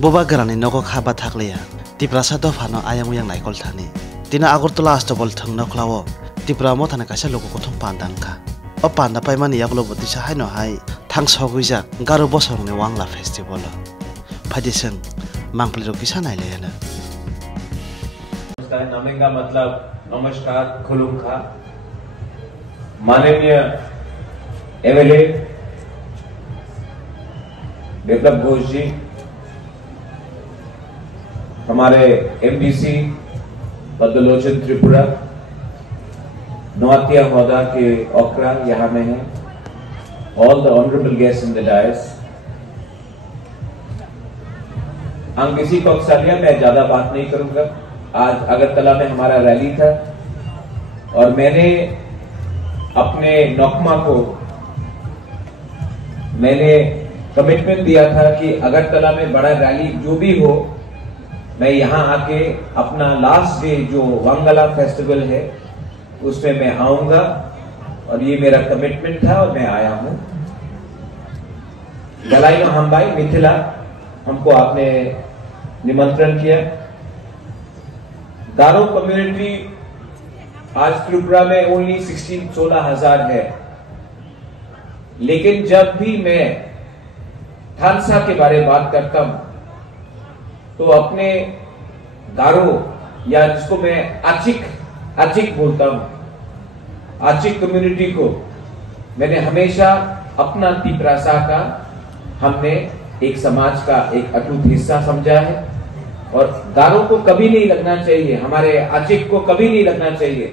Boba gerani nogo khaba thakleya tipra sa do phano ayang yang naikol thani tina Agartala astobol thang noklawo tipra mo thana kaisa logo kothom pandan kha o panda paimani yaklo boti sa haino hai thang soguija garu bosong ne wangla festival phadiseng mangpli ro kisa naile yana नमस्कार नामे का मतलब नमस्कार खुलुमखा माननीय MLA विप्लव घोष जी, हमारे MDC Padmalochan Tripura, नौतिया महोदय के ओकरा यहाँ में है, all the honourable guest in the dais. अंकिसी कौशल्या, मैं ज्यादा बात नहीं करूंगा। आज अगरतला में हमारा रैली था और मैंने अपने नौकमा को कमिटमेंट दिया था कि अगरतला में बड़ा रैली जो भी हो, मैं यहाँ आके अपना लास्ट डे जो वांगला फेस्टिवल है उसमें मैं आऊंगा और ये मेरा कमिटमेंट था और मैं आया हूं। गलाई हम्बाई मिथिला हमको आपने निमंत्रण किया। गारो कम्युनिटी आज त्रिपुरा में ओनली 16,000 है, लेकिन जब भी मैं थानसा के बारे में बात करता हूं तो अपने गारो या जिसको मैं आचिक बोलता हूं, आचिक कम्युनिटी को मैंने हमेशा अपना तिपरासा का हमने एक समाज का एक अटूट हिस्सा समझा है और गारो को कभी नहीं लगना चाहिए, हमारे आचिक को कभी नहीं लगना चाहिए।